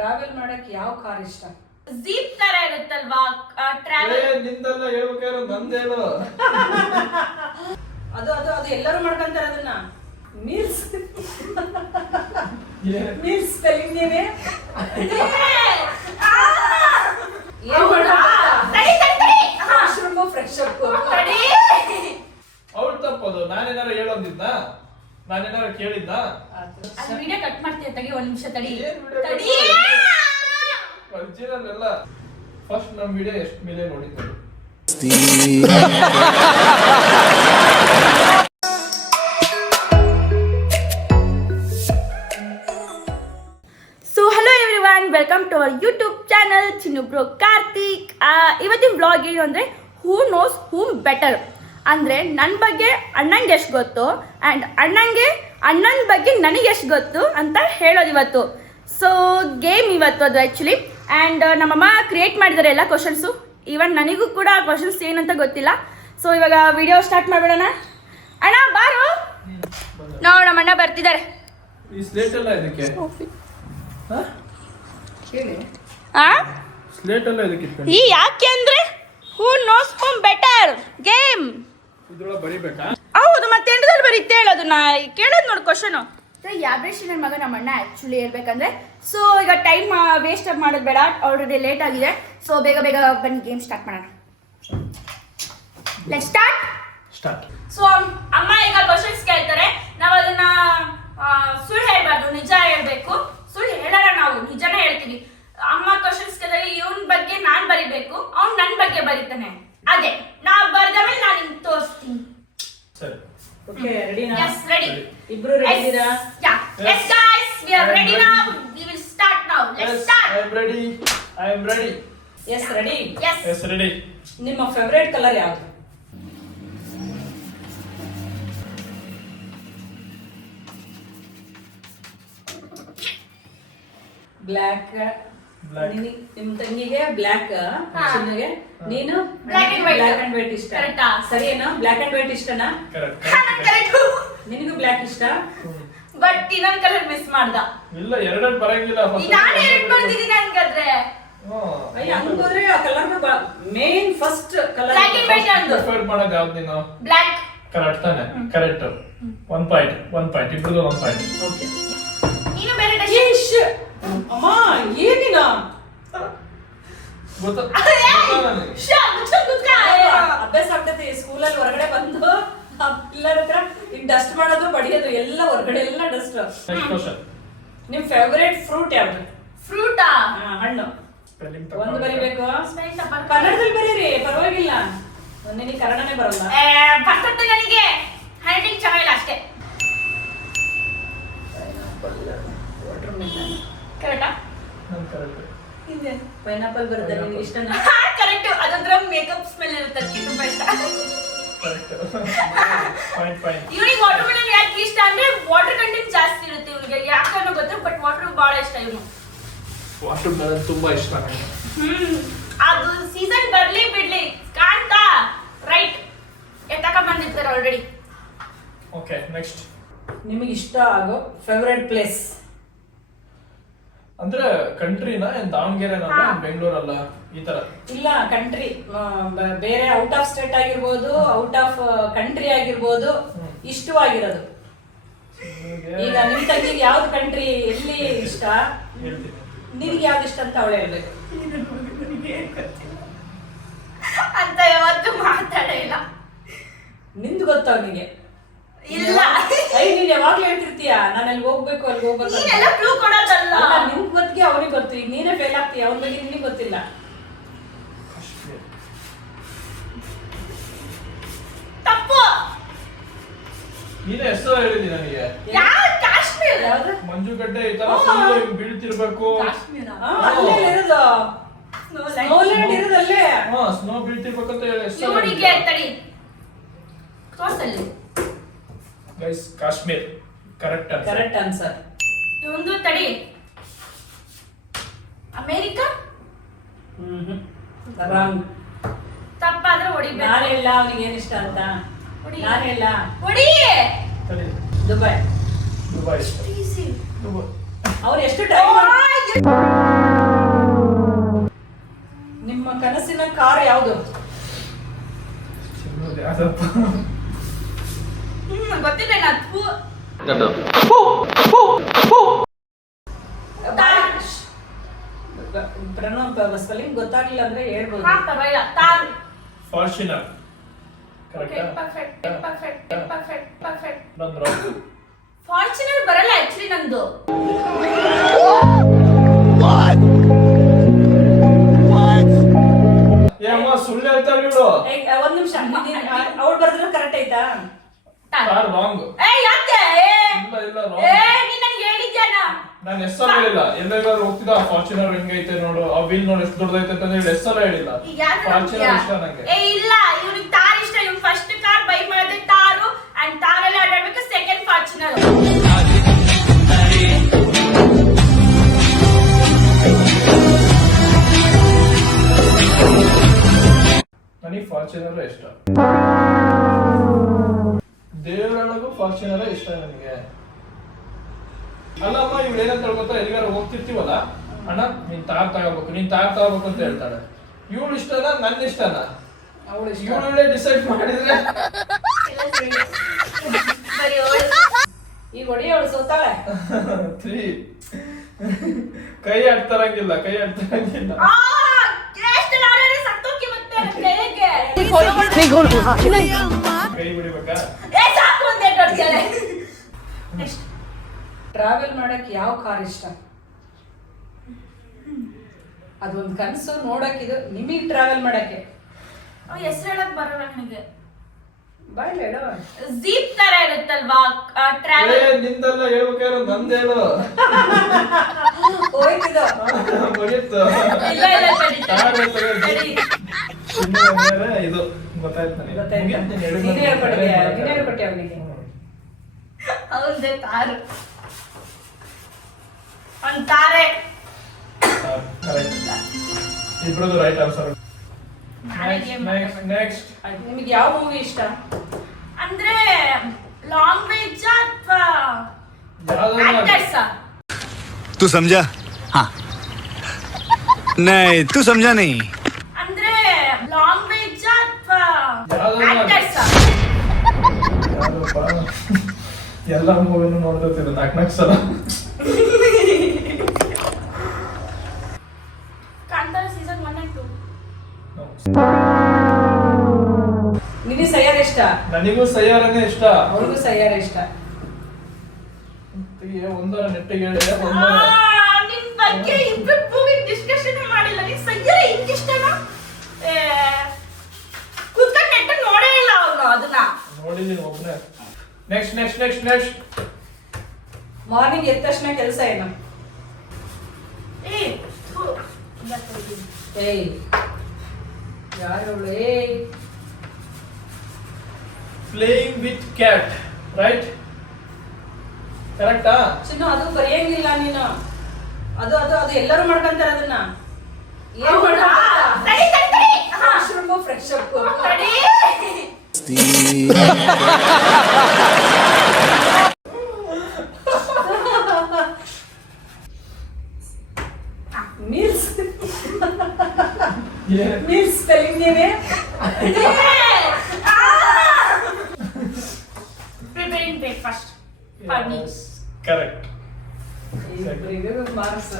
Travel ಮಾಡಕ್ ಯಾವ car ಇಷ್ಟ? ಜೀಪ್ ತರ ಇರುತ್ತಲ್ವಾ ಟ್ರಾವೆಲ್. ನಿಂದೆಲ್ಲ ಹೇಳ್ಬೇಕಾದ್ರೆ ನಂದು ಹೇಳು. ಅದು ಅದು ಅದು ಎಲ್ಲರೂ ಮಾಡ್ಕೊಂತಾರೆ ಅದನ್ನ. ಮೀಲ್ಸ್ ಮೀಲ್ಸ್ ಸ್ಪೆಲ್ಲಿಂಗ್ ಏನೇ? ಅವಳು ತಪ್ಪದು. ನಾನೇನಾರು ಹೇಳೋದಿದ್ದ, ನಾನೇನಾರು ಕೇಳಿದ್ದ? ವಿಡಿಯೋ ಕಟ್ ಮಾಡ್ತೀಯ ತಡಿ, ಒಂದ್ ನಿಮಿಷ ತಡಿ. ಒರಿಜಿನಲ್ ಎಲ್ಲ. ಫಸ್ಟ್ ನಮ್ ವಿಡಿಯೋ ಎಷ್ಟು ಮೇಲೆ ನೋಡಿದ್ರು. So hello everyone, welcome to our YouTube channel Chinnu bro Karthik. ಇವತ್ತಿನ ಬ್ಲಾಗ್ ಏನು ಅಂದರೆ ಹೂ ನೋಸ್ ಹೂಮ್ ಬೆಟರ್ ಅಂದರೆ ನನ್ನ ಬಗ್ಗೆ ಅಣ್ಣಂಗೆ ಎಷ್ಟು ಗೊತ್ತು ಆ್ಯಂಡ್ ಅಣ್ಣಂಗೆ ಅಣ್ಣನ ಬಗ್ಗೆ ನನಗೆ ಎಷ್ಟು ಗೊತ್ತು ಅಂತ ಹೇಳೋದು ಇವತ್ತು. ಸೊ ಗೇಮ್ ಇವತ್ತು ಅದು ಆ್ಯಕ್ಚುಲಿ. ಆ್ಯಂಡ್ ನಮ್ಮಮ್ಮ ಕ್ರಿಯೇಟ್ ಮಾಡಿದ್ದಾರೆ ಎಲ್ಲ ಕ್ವಶನ್ಸು. ಈವನ್ ನನಗೂ ಕೂಡ ಕ್ವಶನ್ಸ್ ಏನಂತ ಗೊತ್ತಿಲ್ಲ. ಸೊ ಇವಾಗ ವಿಡಿಯೋ ಸ್ಟಾರ್ಟ್ ಮಾಡೋಣ. ಅಣ್ಣ ಬಾರು, ನೋಡು ನಮ್ಮ ಅಣ್ಣ ಬರ್ತಿದ್ದಾರೆ. ಈ ಸ್ಲೇಟ್ ಎಲ್ಲ ಇದಕ್ಕೆ ಸ್ಲೇಟ್ ಎಲ್ಲ ಇದಕ್ಕೆ ಈ ಯಾಕೆ ಅಂದ್ರೆ who knows whom better game ಇದ್ರೊಳಗೆ ಬರಿಬೇಕಾ? ಹೌದು, ಮತ್ತೆ ಎಂಟದಲ್ಲಿ ಬರೀತೆ ಹೇಳೋದು. ನಾ ಕೇಳೋದು ನೋಡಿ ಕ್ವಶನ್. ಯಾಬ್ರೇಶ್ ನನ್ನ ಮಗ ನಮ್ಮ ಅಣ್ಣ ಆ್ಯಕ್ಚುಲಿ ಹೇಳ್ಬೇಕಂದ್ರೆ. ಸೊ ಈಗ ಟೈಮ್ ವೇಸ್ಟ್ ಮಾಡೋದು ಬೇಡ, ಆಲ್ರೆಡಿ ಲೇಟ್ ಆಗಿದೆ. ಸೊ ಬೇಗ ಬೇಗ ಬನ್ನಿ ಗೇಮ್ ಸ್ಟಾರ್ಟ್ ಮಾಡೋಣ. Let's start. ಸೊ ಅಮ್ಮ ಈಗ ಕ್ವಶನ್ಸ್ ಕೇಳ್ತಾರೆ, ನಾವು ಅದನ್ನ ಸುಳ್ಳು ಹೇಳ್ಬಾರ್ದು, ನಿಜ ಹೇಳ್ಬೇಕು. ಸುಳ್ಳು ಹೇಳಲ್ಲ, ನಾವು ನಿಜನೇ ಹೇಳ್ತೀವಿ. ಅಮ್ಮ ಕ್ವಶನ್ಸ್ ಕೇಳಿದಾಗ ಇವನ್ ಬಗ್ಗೆ ನಾನ್ ಬರಿಬೇಕು, ಅವ್ನು ನನ್ನ ಬಗ್ಗೆ ಬರೀತಾನೆ. ಅದೇ ನಾವು ಬರ್ದಾಮೇಲೆ ನಾನು ನಿಮ್ಗೆ ತೋರಿಸ್ತೀನಿ. ಸರಿ, ಓಕೆ, ರೆಡಿನಾ? Yes, ready. ಇಬ್ರು ರೆಡಿ ಇದ್ದೀರಾ? Yeah. Yes guys, we are ready now. We will start now. Let's start. I am ready. Yes ready. Yes, ready. ನಿಮ್ಮ ಫೇವರೇಟ್ ಕಲರ್ ಯಾವುದು? ಬ್ಲ್ಯಾಕ್. ನಿಮ್ ತಂಗಿಗೆ ಬ್ಲ್ಯಾಕ್, ಚಿನ್ನಗೆ ನೀನು Black and white. Black and white ಇಷ್ಟ. Correct ಆ? ಸರಿನಾ? Black and white ಇಷ್ಟನಾ? Correct. ನಿನಗೂ ಬ್ಲ್ಯಾಕ್ ಇಷ್ಟ? ಬಟ್ ಇನ್ನೊಂದು ಕಲರ್ ಮಿಸ್ ಮಾಡ್ದ. ಇಲ್ಲ, ಎರಡೆರಡು ಬರಂಗಿಲ್ಲ. ನಾನು ಎರಡು ಬರ್ತಿದ್ದೀನಿ ಹಂಗಾದ್ರೆ. ಅಯ್ಯ, ಹಂಗೋದ್ರೆ ಆ ಕಲರ್ನ main first colour Black and white ಅಂದು. ಪ್ರಿಫರ್ ಮಾಡೋದು ಯಾವ್ದು ನೀನು? ಬ್ಲ್ಯಾಕ್. ಕರೆಕ್ಟ್ ತಾನೆ? ಕರೆಕ್ಟ್. 1 ಪಾಯಿಂಟ್ ಇಬ್ರಿಗೂ 1 ಪಾಯಿಂಟ್. ಓಕೆ. ನೀನು ಬೇರೆ ಡೆಸಿಷನ್. ಅಮ್ಮ ಏನಿನ ಗೊತ್ತಾ? ಅಭ್ಯಾಸ ಆಗ್ತೈತಿ ಸ್ಕೂಲಲ್ಲಿ. ಹೊರಗಡೆ ಬಂದು ಎಲ್ಲರ ಹತ್ರ ಈಗ ಡಸ್ಟ್ ಮಾಡೋದು ಬಡಿಯೋದು ಎಲ್ಲ ಹೊರಗಡೆ ಎಲ್ಲ ಡಸ್ಟ್. Next question. ನಿಮ್ ಫೇವರೇಟ್ ಫ್ರೂಟ್ ಯಾವ್ದು? ಫ್ರೂಟಾ? ಹಣ್ಣು. ಸ್ಪೆಲ್ಲಿಂಗ್ ಒಂದು ಬರಿಬೇಕು. ಸ್ಪೆಲ್ಲಿಂಗ್ ತಪ್ಪ. ಕನ್ನಡದಲ್ಲಿ ಬರೀರಿ, ಪರವಾಗಿಲ್ಲ. ನಿನಗೆ ಕನ್ನಡನೇ ಬರಲ್ಲ. ಬರ್ತದೆ ನನಗೆ, ಹ್ಯಾಂಡಿಂಗ್ ಚೆನ್ನಾಗಿಲ್ಲ ಅಷ್ಟೇ. ಕರೆಕ್ಟಾ? ನಾನು ಕರೆಕ್ಟ್. ಹಿಂದೆ ಪೈನಾಪಲ್ ಬರುತ್ತೆ. ನಿನಗೆ ಇಷ್ಟನಾ? ಕರೆಕ್ಟ್. ಅದೊಂಥರ ಮೇಕಪ್ ಸ್ಮೆಲ್ ಇರುತ್ತೆ, ಅದಕ್ಕೆ ತುಂಬಾ ಇಷ್ಟ. ಕರೆಕ್ಟ್. ಪಾಯಿಂಟ್. ಇವನಿಗೆ ವಾಟರ್ ಮೆಲನ್ ಯಾಕೆ ಇಷ್ಟ ಅಂದ್ರೆ ವಾಟರ್ ಕಂಟೆಂಟ್ ಜಾಸ್ತಿ ಇರುತ್ತೆ ಇವನಿಗೆ, ಯಾಕನ್ನೋ ಗೊತ್ತು. ಬಟ್ ವಾಟರ್ ಬಹಳ ಇಷ್ಟ ಇವನು. ವಾಟರ್ ಮೆಲನ್ ತುಂಬಾ ಇಷ್ಟ ನನಗೆ. ಅದು ಸೀಸನ್ ಬರ್ಲಿ ಬಿಡ್ಲಿ ಕಾಂತ ರೈಟ್ ಎತ್ತಕ ಬಂದಿರ್ತಾರೆ ಆಲ್ರೆಡಿ. Okay, next. ನಿಮಗೆ ಇಷ್ಟ ಆಗೋ ಫೇವರೇಟ್ ಪ್ಲೇಸ್ ಅಂದ್ರೆ ಕಂಟ್ರಿನಾ? ದಾವಣಗೆರೆನ? ಬೆಂಗಳೂರಲ್ಲ? ಈ ತರ ಇಲ್ಲ, ಕಂಟ್ರಿ. ಬೇರೆ ಔಟ್ ಆಫ್ ಸ್ಟೇಟ್ ಆಗಿರ್ಬೋದು, ಔಟ್ ಆಫ್ ಕಂಟ್ರಿ ಆಗಿರ್ಬೋದು, ಇಷ್ಟವಾಗಿರೋದು. ಈಗ ನಿಮ್ ತಂಗಿಗೆ ಯಾವ್ದು ಕಂಟ್ರಿ, ಎಲ್ಲಿ ಇಷ್ಟ, ಹೇಳ್ತೀನಿ. ನಿನಗೆ ಯಾವ್ದು ಇಷ್ಟ ಅಂತ ಅವಳು ಹೇಳ್ಬೇಕು. ಅಂತ ಯಾವತ್ತು ಮಾತಾಡೇ ಇಲ್ಲ. ನಿಂದು ಗೊತ್ತ ಅವನಿಗೆ? ಇಲ್ಲ, ನೀನ್ ಯಾವಾಗ್ಲೂ ಹೇಳ್ತಿರ್ತೀಯ ನಾನು ಅಲ್ಲಿ ಹೋಗ್ಬೇಕು, ಅಲ್ಲಿ ಹೋಗ್ಬೇಕು. ನೀನೆಲ್ಲ ಕ್ಲೂ ಕೊಡೋದಲ್ಲ. ನಿಮ್ಗೆ ಗೊತ್ತಿಗೆ ಅವನಿಗೆ ಗೊತ್ತು. ಈಗ ನೀನೇ ಫೇಲ್ ಆಗ್ತೀಯ, ಅವನ ಬಗ್ಗೆ ನಿನಗೆ ಗೊತ್ತಿಲ್ಲ. ತಪ್ಪು. ನೀನೇ ಹೆಸರು ಹೇಳಿದಿ ನನಗೆ. ಯಾವ ಕಾಶ್ಮೀರ? ಯಾವ್ದು? ಮಂಜುಗಡ್ಡೆ ಈ ತರ ಫುಲ್ ಬೀಳ್ತಿರ್ಬೇಕು. ಅಲ್ಲೇ ಇರೋದು. ಸ್ನೋಲ್ಯಾಂಡ್ ಇರೋದಲ್ಲೇ. ಸ್ನೋ ಬೀಳ್ತಿರ್ಬೇಕಂತ ಹೆಸರು ಇವನಿಗೆ ತಡಿ ತೋರ್ಸಲ್ಲಿ. Guys, Kashmir correct answer. Correct answer. ಇವಂದು ತಡಿ ಅಮೇರಿಕಾ. ರಾಂಗ್. ತಪ್ಪಾದ್ರೆ ಹೊಡಿಬೇಕು. ನಾನು ಹೇಳ ಅವನಿಗೆ ಏನ್ ಇಷ್ಟ ಅಂತ. ನಾನು ಹೇಳ ಹೊಡಿ. ದುಬೈ. ದುಬೈ ಇಷ್ಟ. Easy. ದುಬೈ. ಅವ್ರು ಎಷ್ಟು ಟ್ರೈ ನಿಮ್ಮ ಕನಸಿನ ಕಾರ್ ಯಾವುದು? ಯಾವ್ದಪ್ಪ? ಗೊತ್ತಿಲ್ಲ ನಾ ಸ್ಪೆಲ್ಲಿಂಗ್ ಗೊತ್ತಾಗ್ಲಿಲ್ಲ ಅಂದ್ರೆ ಹೇಳ್ಬೋದು. ಪರವಾಗಿಲ್ಲ ತಾರ್. Fortuner Okay, perfect. ನಂದ್ರ ಫಾರ್ಚುನರ್ ಬರಲ್ಲ ಆಕ್ಚುಲಿ ನಂದು. ಏ ಅಮ್ಮ ಸುಳ್ಳು ಹೇಳ್ತಾಳೆ ಇವಳು. ಒಂದ್ ನಿಮಿಷ ಅವ್ಳು ಬರ್ದ್ರೆ ಕರೆಕ್ಟ್ ಆಯ್ತಾ? Car wrong. ಯಾಕೆ ಇಲ್ಲ ರಾಂಗ್. ನೀನ್ ನನಗೆ ಹೇಳಿದ್ಯಾನ? ನಾನು ಹೆಸರು ಹೇಳಿಲ್ಲ. ಎಲ್ಲೆಲ್ಲಾರು ಹೋಗ್ತಿದ್ದ ಫಾರ್ಚುನರ್ ಹೆಂಗೈತೆ ನೋಡು, ಆ ವೀಲ್ ನೋಡಿ ಎಷ್ಟು ದೊಡ್ಡದೈತೆ ಅಂತ ಹೇಳಿ ಹೆಸರು ಹೇಳಿಲ್ಲ. ಫಾರ್ಚುನರ್ ಇಷ್ಟ ನಂಗೆ. ಇಲ್ಲ ಇವ್ನಿಗೆ ತಾರ್ ಇಷ್ಟ. ಇವ್ನು ಫಸ್ಟ್ ಕಾರ್ ಬೈ ಮಾಡಿದ್ರೆ ತಾರು ಅಂಡ್ ತಾರಲ್ಲಿ ಆಡಬೇಕು. Second Fortuner. ನನಗೆ ಫಾರ್ಚುನರ್ ಇಷ್ಟ. ದೇವರೊಳಗೂ ಫಾರ್ಚುನರ್ ಇಷ್ಟ ನನಗೆ. ಅಲ್ಲಮ್ಮ ಇವ್ಳು ಏನಂತ ಹೇಳ್ಕೊತ ಎಲ್ಲಿಗಾರ ಹೋಗ್ತಿರ್ತೀವಲ್ಲ, ಅಣ್ಣ ನೀನ್ ತಾರ್ ತಗೋಬೇಕು ಅಂತ ಹೇಳ್ತಾಳೆ. ಇವಳು ಇಷ್ಟನಾ ನನ್ನ ಇಷ್ಟನಾ? ಇವಳೇ ಡಿಸೈಡ್ ಮಾಡಿದ್ರೆ ಈಗ ಹೊಡಿಯವಳು ಸೋತಾಳೆ. ಕೈ ಆಡ್ತಾರಂಗಿಲ್ಲ. ಕೈ ಬಿಡಿಬೇಕಾ? ಟ್ರಾವೆಲ್ ಮಾಡಕ್ ಯಾವ ಕಾರ್ ಇಷ್ಟ? ಅದೊಂದು ಕನಸು ನೋಡಕ್. ನಿಮಗೆ ಟ್ರಾವೆಲ್ ಮಾಡಕ್ಕೆ ಹೆಸರು ಹೇಳಕ್ ಬರಲ್ಲ ನನಗೆ. ಬಾಯ್ಲಿ ಹೇಳು. ಜೀಪ್ ತರ ಇರುತ್ತಲ್ವಾ ಟ್ರಾವೆಲ್. ನಿಂದೆಲ್ಲ ಹೇಳ್ಬೇಕಾದ್ರೆ ನಂದು ಹೇಳು. ಹೋಯ್ತಿದ್ದು ಮುಗೀತು. ಇದು ಗೊತ್ತಾಯ್ತು ನನಗೆ. ನೀನೇ ಹೇಳ್ಕೊಟ್ಟೆ ಅವನಿಗೆ. ಹೌದೇ ತಾರು. ಒಂದ್ ತಾರೆ. ಇಬ್ರದು ರೈಟ್ ಆನ್ಸರ್. ನೆಕ್ಸ್ಟ್ ನಿಮಗೆ ಯಾವ ಮೂವಿ ಇಷ್ಟ? ಅಂದ್ರೆ ಲ್ಯಾಂಗ್ವೇಜ್ ಅಥವಾ ಆಕ್ಟರ್ಸ್? तू समझा? हाँ नहीं तू समझा नहीं. ಅಂದ್ರೆ ಲ್ಯಾಂಗ್ವೇಜ್ ಅಥವಾ ಆಕ್ಟರ್ಸ್? ಎಲ್ಲ ಮೂವಿನೂ ನೋಡ್ತಿರ್ತೀನಿ 4 ಸಲ. Kantara season 1 and 2. ನಿಮಗೆ ಸಯ್ಯಾರ ಇಷ್ಟ? ನನಗೂ ಸಯ್ಯಾರನೇ ಇಷ್ಟ. ಅವ್ರಿಗೂ ಸಯ್ಯಾರ ಇಷ್ಟ. ಒಂದರ ನೆಟ್ಟಿಗೆ ಹೇಳಿ ನಿನ್ ಬಗ್ಗೆ ಇಬ್ರು ಮೂವಿ ಡಿಸ್ಕಷನ್ ಮಾಡಿಲ್ಲ. ನೀನ್ ಸಯ್ಯಾರ ಹಿಂಗ್ ಇಷ್ಟನಾ? ಕೂತ್ಕೊಂಡು ನೆಟ್ಟ ನೋಡೇ ಇಲ್ಲ ಅವನು ಅದನ್ನ. ನೋಡಿದೀನಿ ಒಬ್ಬನೇ. ನೆಕ್ಸ್ಟ್ ಮಾರ್ನಿಂಗ್ ಎದ್ದ ತಕ್ಷಣ ಕೆಲಸ ಏನು? ಏಯ್ ಯಾರವಳು? Playing with cat, right? ಕರೆಕ್ಟಾ? ಚಿನ್ನು ಅದು ಬರೆಯಂಗಿಲ್ಲ ನೀನು. ಅದು ಎಲ್ಲರೂ ಮಾಡ್ಕೊಂತಾರೆ ಅದನ್ನ. ಫ್ರೆಶ್ ಅಪ್ ಮೀಲ್ಸ್ ಸ್ಪೆಲ್ಲಿಂಗ್ ಏನೇ? Preparing breakfast for me. Correct. Marks.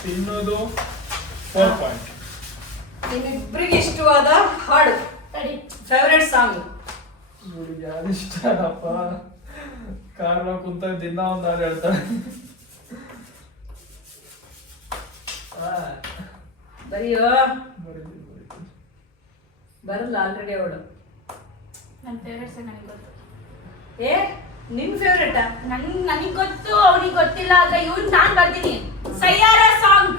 ತಿನ್ನೋದು 4 ಪಾಯಿಂಟ್. ನಿಮ್ಮಿಬ್ಬರಿಗೆ ಇಷ್ಟವಾದ ಹಾಡು, ಫೇವರೇಟ್ ಸಾಂಗ್? ಇವ್ರಿಗೆ ಯಾವ್ದು ಇಷ್ಟನಪ್ಪ? ಕಾರ್ನ ಕುಂತ ದಿನ ಒಂದು ಹಾಡು ಹೇಳ್ತಾಳೆ. ಬರೀಯೋ ಬರಲ್ಲ ಆಲ್ರೆಡಿ ಅವಳು. ನನ್ನ ಫೇವರೇಟ್ಸ್ ನನಗೆ ಗೊತ್ತು. ನಿನ್ ಫೇವರೇಟಾ? ನನಗೆ ಗೊತ್ತು, ಅವನಿಗೆ ಗೊತ್ತಿಲ್ಲ. ಆದ್ರೆ ಇವ್ನು ನಾನು ಬರ್ತೀನಿ. ಸಯ್ಯಾರ ಸಾಂಗ್.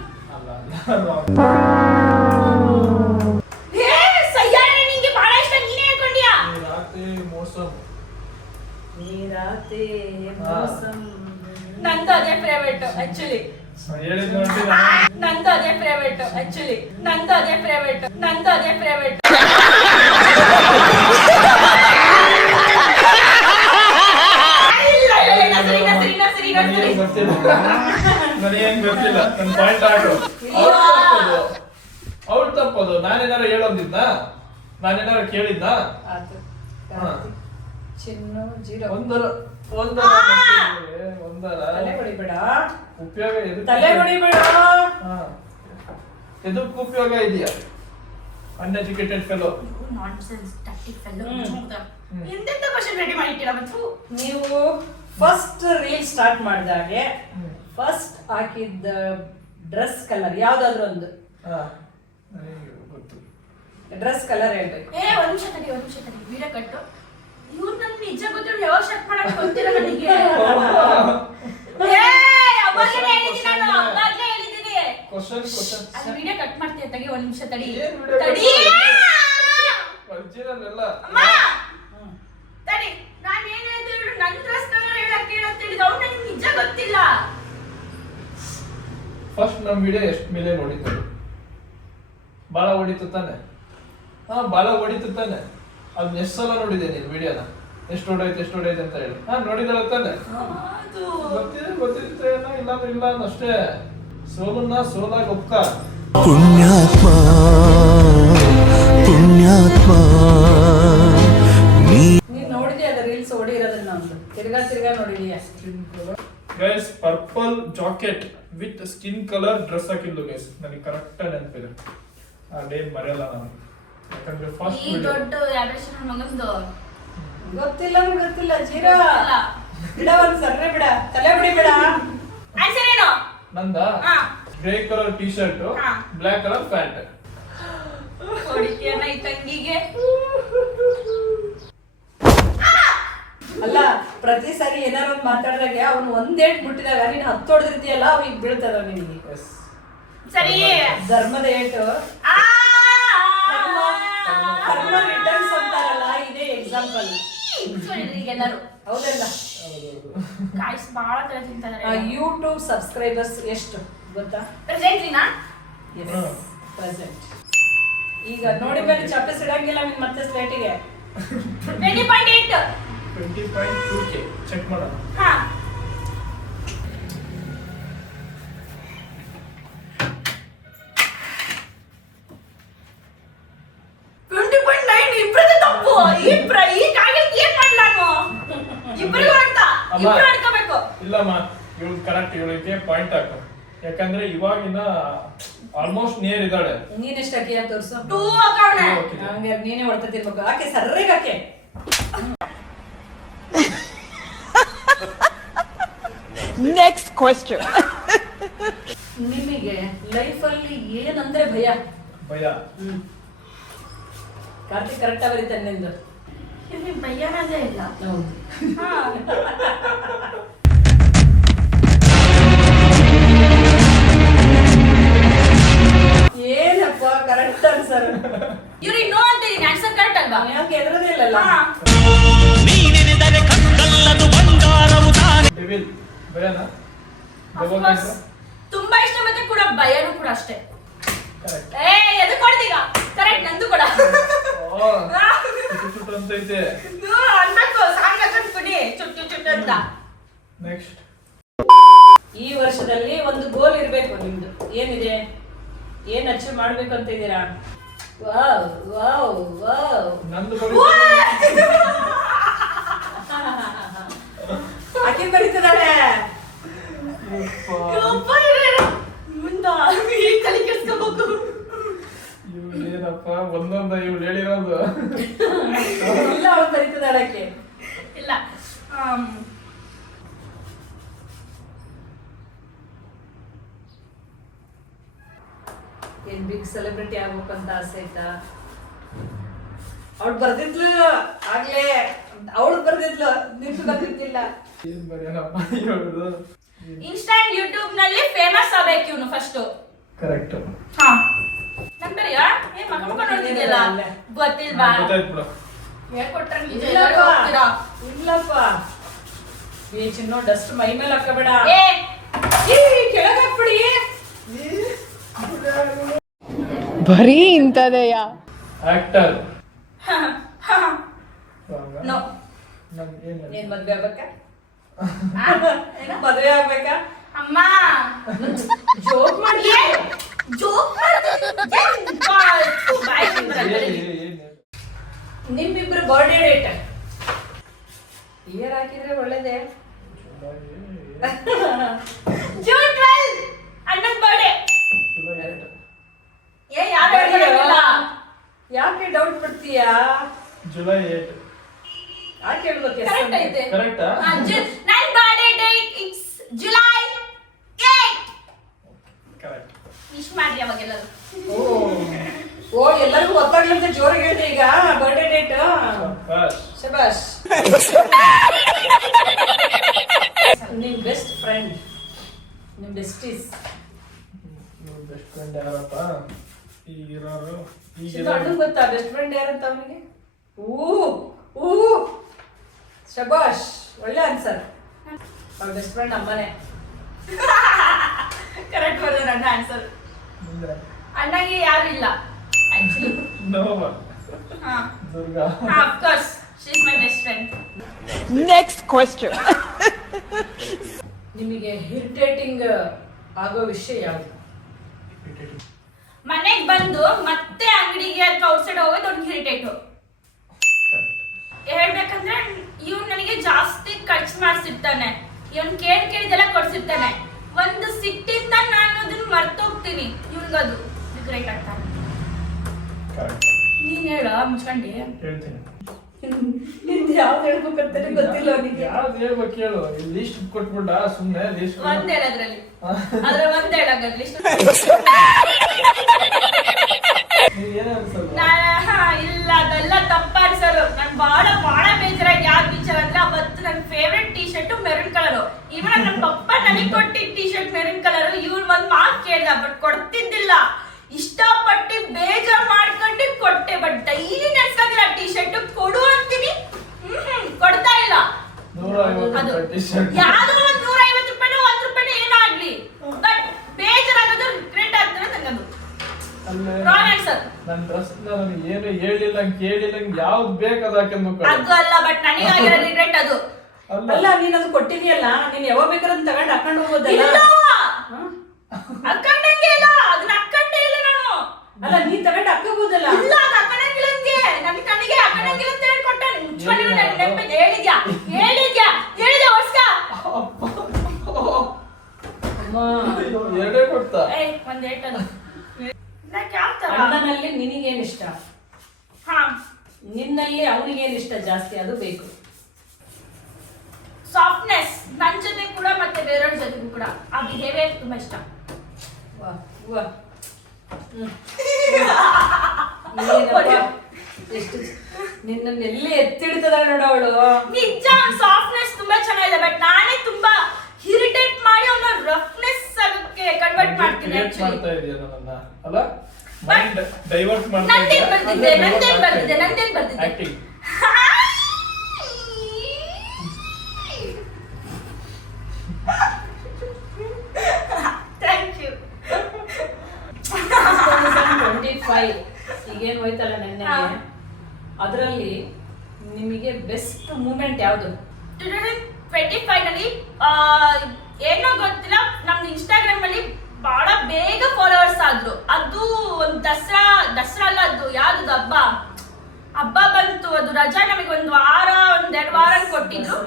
ಸಯ್ಯಾರ ನಿಂಗೆ ಬಹಳ ಇಷ್ಟ. ನೀನೇ ಹೇಳ್ಕೊಂಡ್ಯಾ? ನಂದು ಅದೇ ಫೇವರೇಟ್ ಆಕ್ಚುಲಿ. ನಂದು ಅದೇ ಫೇವರೇಟ್ ಆಕ್ಚುಲಿ. ನಂದು ಅದೇ ಫೇವರೇಟ್. ಸರಿ ನನಗೇನ್ ಗೊತ್ತಿಲ್ಲ ನನಗೇನ್ ಗೊತ್ತಿಲ್ಲ ನನ್ ಪಾಯಿಂಟ್ ಹಾಕು ಅವ್ಳು ತಪ್ಪದು ನಾನೇನಾರ ಹೇಳೋದಿದ್ನ ನಾನೇನಾರ ಕೇಳಿದ್ನ ಆತು. ಹಾ. ಚಿನ್ನು ಜೀರೋ. ಒಂದರ ತಲೆ ಹೊಡಿಬೇಡ, ಉಪಯೋಗ ತಲೆ ಹೊಡಿಬೇಡ. ಎದಕ್ಕೆ ಉಪಯೋಗ ಇದೆಯಾ ಅನ್ಎಜುಕೇಟೆಡ್ ಫೆಲೋ ನಾನ್ಸೆನ್ಸ್ ಟಕ್ಟಿಕ್ ಫೆಲ್ಲೋ ಹ್ಮ್. ಎಂತೆಂತ ಕ್ವಶನ್ ರೆಡಿ ಮಾಡಿಟ್ಟಿಲ್ಲ ಮತ್ತು ನೀವು ಫಸ್ಟ್ ರೀಲ್ ಸ್ಟಾರ್ಟ್ ಮಾಡಿದಾಗೆ ಫಸ್ಟ್ ಹಾಕಿದ್ದ ಡ್ರೆಸ್ ಕಲರ್ ಯಾವ್ದಾದ್ರು ಒಂದು ಗೊತ್ತು ಡ್ರೆಸ್ ಕಲರ್ ಹೇಳ್ಬೇಕು. ಒಂದ್ ನಿಮಿಷ ತಡಿ ವಿಡಿಯೋ ಕಟ್ಟು. ಇವ್ರು ನನ್ ನಿಜ ಗೊತ್ತಿಲ್ಲ ಯಾವ ಶರ್ಟ್ ಮಾಡಕ್ ಗೊತ್ತಿಲ್ಲ ನನಗೆ. ಅವಾಗಲೇ ಹೇಳಿದ್ದೀನಿ ನಾನು, ಅವಾಗಲೇ ಹೇಳಿದ್ದೀನಿ. ಕ್ವಶನ್ ಅದು ವಿಡಿಯೋ ಕಟ್ ಮಾಡ್ತೀಯ ತಡಿ, ಒಂದ್ ನಿಮಿಷ ತಡಿ. ಏನ್ video ತಡಿ ಒರಿಜಿನಲ್ ಎಲ್ಲ ಅಮ್ಮ ತಡಿ, ನಾನು ಏನ್ ಹೇಳ್ತಿದ್ರು ನನ್ ಡ್ರೆಸ್ ಕಲರ್ ಹೇಳಕ್ ಹೇಳಂತ ಹೇಳಿದ ಅವ್ರು ನನಗೆ ನಿಜ ಗೊತ್ತಿಲ್ಲ. ಫಸ್ಟ್ ನಮ್ ವಿಡಿಯೋ ಎಷ್ಟು ಮಿಲಿಯನ್ ಹೊಡಿತು ಬಾಳ ಹೊಡಿತು ತಾನೆ ಬಾಳ ಹೊಡಿತು ತಾನೆ ಅದ್ ಎಷ್ಟು ಸಲ ನೋಡಿದೆ ನೀನ್ ವಿಡಿಯೋನ ಎಷ್ಟು ಹೊಡೈತೆ ಅಂತ ಹೇಳಿ ನೋಡಿದಲ್ಲ ತಾನೆ ಗೊತ್ತಿರುತ್ತೆ ಇಲ್ಲಾಂದ್ರೆ ಇಲ್ಲ ಅನ್ನಷ್ಟೇ ಸೋಲನ್ನ ಸೋಲಾಗ ಒಪ್ಕ ಪುಣ್ಯಾತ್ಮ ನೀನ್ ನೋಡಿದೆ ಅದ ರೀಲ್ಸ್ ಹೊಡಿರೋದನ್ನ ಒಂದು ತಿರ್ಗಾ ನೋಡಿದೀಯ. Guys purple jacket with skin colour dress ಹಾಕಿದ್ಲು ಗೈಸ್ ನನಗೆ ಕರೆಕ್ಟ್ ನೆನಪಿದೆ ಆ ಡೇ ಮರೆಯಲ್ಲ ನಾನು ಯಾಕಂದ್ರೆ ಫಸ್ಟ್ ಈ ದೊಡ್ಡ ಯಾಬ್ರೇಷನ್ ಮಗಂದು ಗೊತ್ತಿಲ್ಲ ಜೀರೋ ಬಿಡ, ಒಂದ್ ಸರ್ರೆ ಬಿಡ, ತಲೆ ಹೊಡಿಬೇಡ. ಆನ್ಸರ್ ಏನು? ನಂದ ಹಾ. ಗ್ರೇ ಕಲರ್ ಟಿ ಶರ್ಟ್ ಹಾ. ಬ್ಲಾಕ್ ಕಲರ್ ಪ್ಯಾಂಟ್ ಹೊಡಿತೀಯನ ಈ ತಂಗಿಗೆ? ಅಲ್ಲ ಪ್ರತಿ ಸಾರಿ ಏನಾರು ಒಂದ್ ಮಾತಾಡಿದಾಗ ಅವ್ನು ಒಂದೇಟ್ ಮುಟ್ಟಿದಾಗ ನೀನ್ 10 ಹೊಡೆದಿರ್ತೀಯಲ್ಲ ಅವ್ ಈಗ ಬೀಳ್ತದ ನಿನಗೆ. ಸರಿ. ಧರ್ಮದ ಏಟು ಆ ಕರ್ಮ ರಿಟರ್ನ್ಸ್ ಅಂತಾರಲ್ಲ, ಇದೇ ಎಕ್ಸಾಂಪಲ್. ಎಲ್ಲರೂ ಹೌದಲ್ಲ? ಕಾಯಿಸ್ ಬಹಳ ತರ ತಿಂತಾರೆ. ಯೂಟ್ಯೂಬ್ ಸಬ್ಸ್ಕ್ರೈಬರ್ಸ್ ಎಷ್ಟು ಗೊತ್ತಾ? ಪ್ರೆಸೆಂಟ್ಲಿನಾ? ಪ್ರೆಸೆಂಟ್. ಈಗ ನೋಡಿ ಮೇಲೆ ಚಾಪೀಸ್ ಇಡಂಗಿಲ್ಲ ನೀನ್ ಮತ್ತೆ ಸ್ಲೇಟಿಗೆ. 20.8. 20.2K ಚೆಕ್ ಮಾಡೋಣ. ಹಾ. ಇಲ್ಲಮ್ಮ ಇವಳು ಕರೆಕ್ಟ್ ಇವಳಿಗೆ ಪಾಯಿಂಟ್ ಹಾಕು ಯಾಕಂದ್ರೆ ಇವಾಗಿನ ಆಲ್ಮೋಸ್ಟ್ ನಿಯರ್ ಇದ್ದಾಳೆ. ನೀನ್ ಎಷ್ಟು ಹಾಕಿಯ ತೋರ್ಸು. 2 ಹಾಕವನೆ. ಹಂಗೆ ನೀನೇ ಹೊಡ್ತಿರ್ಬೇಕು. ಆಕೆ ಸರ್ರಿಗೆ ಹಾಕೆ. Next question. ನಿಮಗೆ ಲೈಫಲ್ಲಿ ಏನಂದ್ರೆ ಭಯ? ಭಯ ಕಾರ್ತಿಕ್ ಕರೆಕ್ಟ್ ಬರೀತಾನೆ ನಿಂದು. ಇಲ್ಲಿ ಭಯನದೇ ಇಲ್ಲ. ಹೌದು. ಹಾ. ಏನಪ್ಪ ಕರೆಕ್ಟ್ ಆನ್ಸರ್. ಇವ್ರಿಗೆ ನೋ ಅಂತ ಇದೀನಿ, ಆನ್ಸರ್ ಕರೆಕ್ಟ್ ಅಲ್ವಾ? ಯಾಕೆ ಎದುರದೇ ಇಲ್ಲಲ್ಲ? ಹಾ. ಡೆವಿಲ್ ಭಯನಾ? Of course. ತುಂಬಾ ಇಷ್ಟ ಮತ್ತೆ ಕೂಡ ಭಯನೂ ಕೂಡ ಅಷ್ಟೇ. ಕರೆಕ್ಟ್. ಎದು ಕೊಡ್ತೀಗ? ಕರೆಕ್ಟ್ ನಂದು ಕೂಡ. ಚುಟ್ಟು ಅಂತ ಐತೆ. ಅನ್ಬೇಕು ಸಾಂಗ್ ಹಾಕೊಂಡ್ಬಿಡಿ ಚುಟ್ಟು ಚುಟ್ಟು ಅಂತ. ನೆಕ್ಸ್ಟ್. ಈ ವರ್ಷದಲ್ಲಿ ಒಂದು ಗೋಲ್ ಇರಬೇಕು ನಿಮ್ದು. ಏನಿದೆ? ಏನ್ ಅಚೀವ್ ಮಾಡ್ಬೇಕು ಅಂತ ಇದ್ದೀರಾ? Wow wow wow. ನಂದು ಆಕೆ ಬರೀತಿದ್ದಾಳೆ. ಏನಪ್ಪ ಒಂದೊಂದ ಇವ್ಳು ಹೇಳಿರೋದು. ಇಲ್ಲ ಅವಳು ಬರೀತಿದ್ದಾಳೆ ಆಕೆ. ಇಲ್ಲ. ಏನ್ ಬಿಗ್ ಸೆಲೆಬ್ರಿಟಿ ಆಗ್ಬೇಕು ಅಂತ ಆಸೆ ಆಯ್ತಾ? ಅವಳು ಬರ್ದಿದ್ಲು ಆಗ್ಲೇ, ಅವಳು ಬರ್ದಿದ್ಲು, ನಿಂತು ಬರ್ದಿದ್ದಿಲ್ಲ. ಏನ್ ಬರೆಯನಪ್ಪ ಹೇಳುದು? ಇನ್ಸ್ಟಾ ಅಂಡ್ ಯೂಟ್ಯೂಬ್ ನಲ್ಲಿ ಫೇಮಸ್ ಆಗ್ಬೇಕು ಇವನು ಫಸ್ಟ್. ಕರೆಕ್ಟ್. ಹಾ. ನಂಬರಿಯಾ? ಏನ್ ಮಕ್ಕ ಮಕ್ಕ ನೋಡ್ತಿದ್ಯಲ್ಲ? ಗೊತ್ತಿಲ್ವಾ? ಗೊತ್ತಾಯ್ತು ಬಿಡು. ಹೇಳ್ಕೊಟ್ರೆ ನಿಜ ಇಲ್ಲಪ್ಪ ಹೋಗ್ತೀರಾ? ಇಲ್ಲಪ್ಪ. ಏ ಚಿನ್ನು ಡಸ್ಟ್ ಮೈ ಮೇಲೆ ಹಾಕಬೇಡ. ಏ ಕೆಳಗೆ ಹಾಕ್ಬಿಡಿ. ಬರೀ ಇಂಥದೆಯಾ? ಆಕ್ಟರ್. ನೋ. ಏನ್ ಮದ್ವೆ ಆಗ್ಬೇಕಾ? ಮದುವೆ ಆಗ್ಬೇಕಾ? ಅಮ್ಮ ಜೋಕ್ ಮಾಡಿ ಜೋಕ್ ನಿಮ್ಮಿಬ್ರು ಬರ್ಡೇ ಡೇಟ್ ಇಯರ್ ಹಾಕಿದ್ರೆ ಒಳ್ಳೇದೇ. ಜೂನ್ 12 ಅಣ್ಣನ್ ಬರ್ಡೇ. ಯಾರು ಹೇಳ್ತಿಲ್ಲ? ಯಾಕೆ ಡೌಟ್ ಪಡ್ತೀಯಾ? ಜುಲೈ 8. ಯಾಕೆ ಹೇಳ್ಬೇಕು? ಕರೆಕ್ಟ್ ಐತೆ. ಕರೆಕ್ಟಾ? ನನ್ birthday date it's July 8. Correct. Wish ಮಾಡ್ರಿ ಅವಾಗೆಲ್ಲರೂ. ಓ ಎಲ್ಲರಿಗೂ ಗೊತ್ತಾಗ್ಲಂತ ಜೋರಾಗಿ ಹೇಳಿದೆ ಈಗ ಬರ್ಡೇ ಡೇಟ್. ಶಬಾಷ್. ನಿಮ್ ಬೆಸ್ಟ್ ಫ್ರೆಂಡ್, ನಿಮ್ ಬೆಸ್ಟೀಸ್. ನಿಮ್ ಬೆಸ್ಟ್ ಫ್ರೆಂಡ್ ಯಾರಪ್ಪ? ಈಗಿರೋರು ಅಣ್ಣನ್ ಗೊತ್ತಾ ಬೆಸ್ಟ್ ಫ್ರೆಂಡ್ ಯಾರಂತ ಅವನಿಗೆ? ಊ ಶಬಾಷ್, ಒಳ್ಳೆ ಆನ್ಸರ್. ಅವ್ರ ಬೆಸ್ಟ್ ಫ್ರೆಂಡ್ ಅಮ್ಮನೇ. ಕರೆಕ್ಟ್ ಬರೋದು ನನ್ನ ಆನ್ಸರ್. ಮುಂದೆ ಅಣ್ಣಗೆ ಯಾರು ಇಲ್ಲ ಆಕ್ಚುಲಿ. ನೋವ ಹಾ Durga. Of course she is my best friend. Next question. ನಿಮಗೆ ಇರಿಟೇಟಿಂಗ್ ಆಗೋ ವಿಷಯ ಯಾವುದು? ಮನೆಗೆ ಬಂದು ಮತ್ತೆ ಅಂಗಡಿಗೆ ಅಥವಾ ಔಟ್ಸೈಡ್ ಹೋಗೋದು ಒಂದು ಇರಿಟೇಟು. ಹೇಳ್ಬೇಕಂದ್ರೆ ಇವ್ ನನಗೆ ಜಾಸ್ತಿ ಖರ್ಚು ಮಾಡಿಸಿರ್ತಾನೆ, ಇವನ್ ಕೇಳಿದೆಲ್ಲ ಕೊಡ್ಸಿರ್ತಾನೆ. ಒಂದು ಸಿಟ್ಟಿಂದ ನಾನು ಅದನ್ನ ಮರ್ತೋಗ್ತೀನಿ, ಇವ್ನಿಗದು ರಿಗ್ರೆಟ್ ಆಗ್ತಾನೆ. ನೀನ್ ಹೇಳ ಮುಚ್ಕೊಂಡಿ. ಹೇಳ್ತೀನಿ. ನಿಂದು ಯಾವ್ದು ಹೇಳ್ಬೇಕಂತಾನೆ ಗೊತ್ತಿಲ್ಲ ಅವನಿಗೆ. ಯಾವ್ದು ಹೇಳ್ಬೇಕು ಹೇಳು. ಲಿಸ್ಟ್ ಕೊಟ್ಬಿಟ್ಟ ಸುಮ್ನೆ ಲಿಸ್ಟ್. ಒಂದ್ ಹೇಳದ್ರಲ್ಲಿ ಅದ್ರ ಒಂದ್ ಹೇಳಾಗದ್ರಲ್ಲಿ ಏನ್ ಅನ್ಸಲ್ಲ? ಇಲ್ಲ ಅದೆಲ್ಲ ತಪ್ಪಾಡ್ಸರು. ನನ್ ಬಹಳ ಬೇಜಾರಾಗಿ ಯಾವ್ದು ವಿಚಾರ ಅಂದ್ರೆ ಅವತ್ತು ನನ್ favourite T shirt maroon colour. ಇವನ್ ನನ್ನ ಪಪ್ಪ ನನಗೆ ಕೊಟ್ಟಿದ್ದ ಟೀ ಶರ್ಟ್ ಮೆರೂನ್ ಕಲರ್. ಇವ್ರು ಒಂದ್ ಮಾತು ಕೇಳ್ದ ಬಟ್ ಕೊಡ್ತಿದ್ದಿಲ್ಲ. ಇಷ್ಟಪಟ್ಟು ಬೇಜಾರ್ ಮಾಡ್ಕೊಂಡು ಕೊಟ್ಟೆ. ಬಟ್ ಡೈಲಿ ನೆನ್ಸ್ಕೊಂಡಿಲ್ಲ ಟೀ ಶರ್ಟ್ ಕೊಡು ಅಂತೀನಿ, ಕೊಡ್ತಾ ಇಲ್ಲ. 150 ಟೀ ಶರ್ಟ್. ಯಾವ್ದೋ ಒಂದ್ 150 ರೂಪಾಯಿನೋ 1 ರೂಪಾಯಿನೋ ಏನಾಗ್ಲಿ, ಬಟ್ ಬೇಜಾರಾಗೋದು ರಿಗ್ರೆಟ್ ಆಗ್ತದೆ ನಂಗದು. Wrong answer. ನನ್ ಡ್ರೆಸ್ ನನಗೆ ಏನು ಹೇಳಿಲ್ಲ ಕೇಳಿಲ್ಲ ಯಾವ್ದು ಬೇಕಾದ ಹಾಕೊಂಡು ಅದು ಅಲ್ಲ, ಬಟ್ ನನಗಾಗಿರೋ ರಿಗ್ರೆಟ್ ಅದು. ಅಲ್ಲ ನೀನ್ ಅದು ಕೊಟ್ಟಿದ್ಯಲ್ಲ, ನೀನ್ ಯಾವಾಗ ಬೇಕಾದ್ರೂ ತಗೊಂಡ್ ಹಾಕೊಂಡು ಹೋಗೋದಲ್ಲ. ಇಲ್ಲ ಅಕ್ಕಂಡಂಗೆ ಇಲ್ಲ, ಅದನ್ನ ಅಕ್ಕಂಡೇ ಇಲ್ಲ ನಾನು. ಅಲ್ಲ ನೀನ್ ತಗೊಂಡ್ ಹಾಕೋಬಹುದಲ್ಲ. ಇಲ್ಲ ಅದು ಅಕ್ಕಂಡಂಗಿಲ್ಲ ಅಂದೆ. ನನಗೆ ಅಕ್ಕಂಡಂಗಿಲ್ಲ ಅಂತ ಹೇಳ್ಕೊಟ್ಟ. ಮುಚ್ಕೊಂಡಿರೋ ನನ್ನ ನೆನಪಿಗೆ ಹೇಳಿದ್ಯಾ ಹೊಸ್ಕ. ಎರಡೇ ಕೊಡ್ತಾ. ಒಂದ್ ಏಟದು ಯಾವ ತರ? ಅಣ್ಣನಲ್ಲಿ ನಿನಗೇನ್ ಇಷ್ಟ, ಹಾ ನಿನ್ನಲ್ಲಿ ಅವನಿಗೇನ್ ಇಷ್ಟ ಜಾಸ್ತಿ ಅದು ಬೇಕು. ಸಾಫ್ಟ್ನೆಸ್ ನನ್ ಜೊತೆ ಕೂಡ ಮತ್ತೆ ಬೇರೆಯವ್ರ ಜೊತೆಗೂ ಕೂಡ ಆ ಬಿಹೇವಿಯರ್ ತುಂಬಾ ಇಷ್ಟ. ಎಷ್ಟು ನಿನ್ನ ಎಲ್ಲಿ ಎತ್ತಿಡ್ತದ ನೋಡ ಅವಳು. ನಿಜ ಸಾಫ್ಟ್ನೆಸ್ ತುಂಬಾ ಚೆನ್ನಾಗಿದೆ, ಬಟ್ ನಾನೇ ತುಂಬಾ ಇರಿಟೇಟ್ ಮಾಡಿ ಅವನ ರಫ್ನೆಸ್ ಆಗಕ್ಕೆ ಕನ್ವರ್ಟ್ ಮಾಡ್ತೀನಿ. ಮಾಡ್ತಾ ಇದೀಯ ನನ್ನನ್ನ ಅಲ್ಲ, ಮೈಂಡ್ ಡೈವರ್ಟ್ ಮಾಡ್ತಾ ನಂದೇನ್ ಬರ್ದಿದ್ದೆ ಆಕ್ಟಿಂಗ್. Thank you. 25 ಈಗೇನು ಹೋಯ್ತಲ್ಲ ನೆನ್ನೆ, ಅದರಲ್ಲಿ ನಿಮಗೆ ಬೆಸ್ಟ್ ಮೂಮೆಂಟ್ ಯಾವುದು? 2025 ನಲ್ಲಿ ಏನೋ ಗೊತ್ತಿಲ್ಲ, ನಮ್ದು ಇನ್ಸ್ಟಾಗ್ರಾಮ್ ಅಲ್ಲಿ ಬಹಳ ಬೇಗ ಫಾಲೋವರ್ಸ್ ಆದ್ರು. ಅದು ಒಂದು ದಸರಾ ಅಲ್ಲ, ಅದು ಯಾವ್ದು ಹಬ್ಬ ಬಂತು. ಅದು ರಜಾ ನಮಗೆ ಒಂದ್ 2 ವಾರ ಕೊಟ್ಟಿದ್ರು.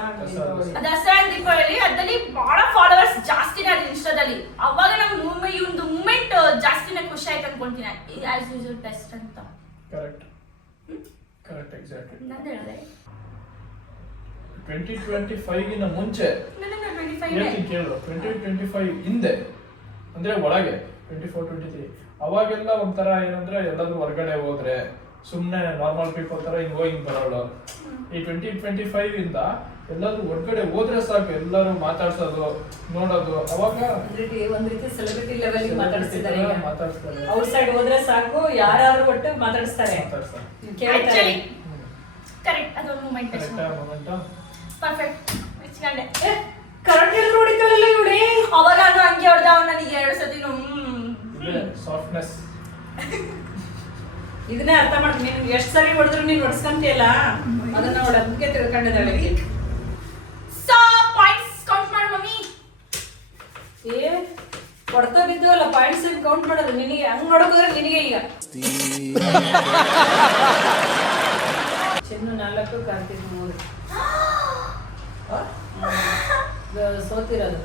ದಸರಾ ದೀಪಾವಳಿ ಅದ್ರಲ್ಲಿ ಬಹಳ ಫಾಲೋವರ್ಸ್ ಜಾಸ್ತಿನೇ ಅದು ಇನ್ಸ್ಟಾದಲ್ಲಿ. ಅವಾಗ ನಮ್ಗೆ ಈ ಒಂದು ಮೂಮೆಂಟ್ ಜಾಸ್ತಿನೇ ಖುಷಿ ಆಯ್ತು ಅನ್ಕೊಂತೀನಿ. ಆಸ್ ಯೂಶುವಲ್ ಬೆಸ್ಟ್ ಅಂತ. Correct exactly. ನಾನು ಹೇಳಿದೆ 2025 ಗಿನ ಮುಂಚೆ 25 ಹೇಳ್ತೀನಿ ಕೇಳು. 2025 ಹಿಂದೆ ಅಂದ್ರೆ ಒಳಗೆ 24-23 ಅವಾಗೆಲ್ಲ ಒಂಥರ ಏನಂದ್ರೆ ಎಲ್ಲಾದ್ರೂ ಹೊರಗಡೆ ಹೋದ್ರೆ ಸುಮ್ನೆ ನಾರ್ಮಲ್ ಪೀಪಲ್ ತರ ಹಿಂಗ್ ಬರೋಳು. ಈ 2025 ಇಂದ ಎಲ್ಲಾದ್ರೂ ಹೊರಗಡೆ ಹೋದ್ರೆ ಸಾಕು, ಎಲ್ಲರೂ ಮಾತಾಡ್ಸೋದು ನೋಡೋದು. ಅವಾಗ ಒಂದ್ ರೀತಿ ಸೆಲೆಬ್ರಿಟಿ ಲೆವೆಲ್ ಮಾತಾಡ್ತಿದ್ದಾರೆ. ಮಾತಾಡ್ಸ್ತಾರೆ. ಔಟ್ ಸೈಡ್ ಹೋದ್ರೆ ಸಾಕು, ಯಾರು ಒಟ್ಟು ಮಾತಾಡಿಸ್ತಾರೆ. ಆಕ್ಚುಲಿ ಕರೆಕ್ಟ್, ಅದೊಂದು ಮೂಮೆಂಟ್ ಪರ್ಫೆಕ್ಟ್ ಮೆಚ್ಕೊಂಡೆ. ಕರೆಕ್ಟ್ ಹೇಳಿದ್ರು ಹೊಡಿತಾಳಲ್ಲ ಇವಳಿ. ಅವಾಗ ನಾನು ಹಂಗೆ ಹೊಡೆದ ಅವ್ನು ನನಗೆ 2 ಸತಿ. ಸಾಫ್ಟ್ನೆಸ್ ಇದನ್ನೇ ಅರ್ಥ ಮಾಡ್ತೀನಿ. ನೀನು ಎಷ್ಟು ಸರಿ ಹೊಡೆದ್ರು ನೀನು ಹೊಡ್ಸ್ಕೊಂತೀಯಲ್ಲ, ಅದನ್ನ ಅವಳು ಅದಕ್ಕೆ ತಿಳ್ಕೊಂಡಿದ್ದಾಳೆ. ಸೊ ಪಾಯಿಂಟ್ ಏ ಹೊಡ್ತಾ ಬಿದ್ದವಲ್ಲ ಪಾಯಿಂಟ್ಸ್ ಕೌಂಟ್ ಮಾಡೋದು ನಿನಗೆ ಹಂಗ್ ನೋಡೋದ್ರೆ ನಿನಗೆ ಈಗ ಚೆನ್ನು 4 ಕಾರ್ತಿಕ್ 3 ಸೋತಿರೋದು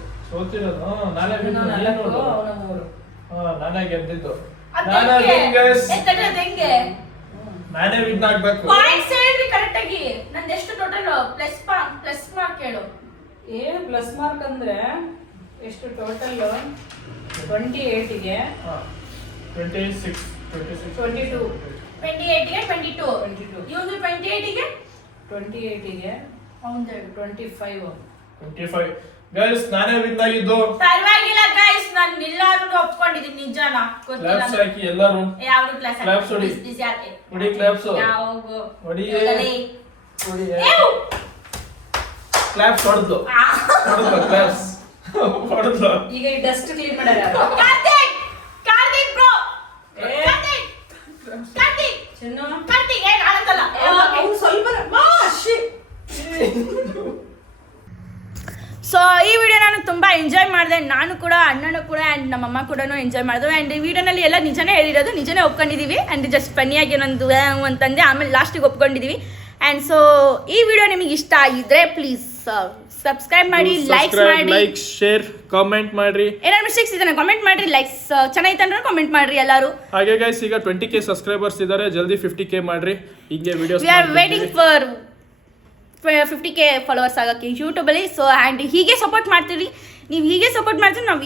ನಾನೇ ಚೆನ್ನು 4 ಅವನ 3 ನಾನೇ ಗೆದ್ದಿದ್ದು ಹೆಂಗೆ ನಾನೇ ವಿನ್ ಆಗ್ಬೇಕು ಪಾಯಿಂಟ್ಸ್ ಹೇಳ್ರಿ ಕರೆಕ್ಟ್ ಆಗಿ ನಂದು ಎಷ್ಟು ಟೋಟಲ್ ಪ್ಲಸ್ ಮಾರ್ಕ್ ಹೇಳು. ಏನು ಪ್ಲಸ್ ಮಾರ್ಕ್ ಅಂದ್ರೆ ಎಷ್ಟು ಟೋಟಲ್ 28ಗೆ 26 22 28ಗೆ 22 ಇವ್ನು 28ಗೆ 28ಗೆ ಹೌದು 25 ಗೈಸ್ ನಾನೇ ವಿನ್ ಆಗಿದ್ದು. ಪರವಾಗಿಲ್ಲ ಗೈಸ್ ನಾನು ಎಲ್ಲಾರು ಒಪ್ಕೊಂಡಿದ್ದೀನಿ ನಿಜಾನ ಕ್ಲಾಪ್ಸ್ ಹಾಕಿ ಎಲ್ಲರೂ ಯಾವುದು ಕ್ಲಾಸ್ ಕ್ಲಾಪ್ಸ್ ಹೊಡಿ ಹೊಡಿ ಕ್ಲಾಪ್ಸ್ ಯಾವಾಗೋ ಹೊಡಿ ಹೊಡಿ ಏವು ಕ್ಲಾಪ್ಸ್ ಹೊಡೆದು ಕ್ಲಾಪ್ಸ್ ಹೊಡೆದು ಈಗ ಈ ಡಸ್ಟ್ ಕ್ಲೀನ್ ಮಾಡ್ಯಾರ ಅವ್ರು. ಕಾರ್ತಿಕ್ ಬ್ರೋ ಏ. ಕಾರ್ತಿಕ್ ಚೆನ್ನು ಕಾರ್ತಿಕ್ ಏನ್ ಆಡಲ್ಲ ಅವ್ನು ಸ್ವಲ್ಪ ಸೊ ಈ ವಿಡಿಯೋ ನಾನು ತುಂಬ ಎಂಜಾಯ್ ಮಾಡಿದೆ. ನಾನು ಕೂಡ ಅಣ್ಣನೂ ಕೂಡ ಆ್ಯಂಡ್ ನಮ್ಮಮ್ಮ ಕೂಡ ಎಂಜಾಯ್ ಮಾಡಿದ್ರು. ಆ್ಯಂಡ್ ಈ ವಿಡಿಯೋನಲ್ಲಿ ಎಲ್ಲ ನಿಜನೇ ಹೇಳಿರೋದು, ನಿಜನೇ ಒಪ್ಕೊಂಡಿದ್ದೀವಿ. ಆ್ಯಂಡ್ ಜಸ್ಟ್ ಫನ್ನಿಯಾಗಿ ಏನೊಂದು ಅಂತಂದೆ, ಆಮೇಲೆ ಲಾಸ್ಟಿಗೆ ಒಪ್ಕೊಂಡಿದ್ದೀವಿ. ಆ್ಯಂಡ್ ಸೊ ಈ ವಿಡಿಯೋ ನಿಮಗೆ ಇಷ್ಟ ಆಗಿದ್ರೆ ಪ್ಲೀಸ್ ಸಬ್ಸ್ಕ್ರೈಬ್ ಮಾಡಿ, ಲೈಕ್ಸ್ ಮಾಡಿ, ಲೈಕ್ ಶೇರ್ ಕಾಮೆಂಟ್ ಮಾಡ್ರಿ. ಏನಾದ್ರು ಮಿಸ್ಟೇಕ್ಸ್ ಇದ್ದಾನೆ ಕಾಮೆಂಟ್ ಮಾಡ್ರಿ, ಲೈಕ್ಸ್ ಚೆನ್ನಾಗಿತ್ತು ಅಂದ್ರೆ ಕಾಮೆಂಟ್ ಮಾಡ್ರಿ ಎಲ್ಲರೂ. ಹಾಗೆ ಗೈಸ್ ಈಗ 20K ಸಬ್ಸ್ಕ್ರೈಬರ್ಸ್ ಇದ್ದಾರೆ, ಜಲ್ದಿ 50K ಮಾಡ್ರಿ. ಹಿಂಗೆ videos we are waiting for 50K followers ಆಗೋಕ್ಕೆ ಯೂಟ್ಯೂಬಲ್ಲಿ. ಸೊ ಆ್ಯಂಡ್ ಹೀಗೆ ಸಪೋರ್ಟ್ ಮಾಡ್ತೀವಿ, ನೀವು ಹೀಗೆ ಸಪೋರ್ಟ್ ಮಾಡ್ತೀವಿ, ನಾವು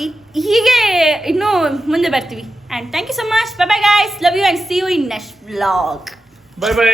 ಹೀಗೆ ಇನ್ನೂ ಮುಂದೆ ಬರ್ತೀವಿ. And thank you so much. Bye bye guys, love you and see you in next vlog. Bye by.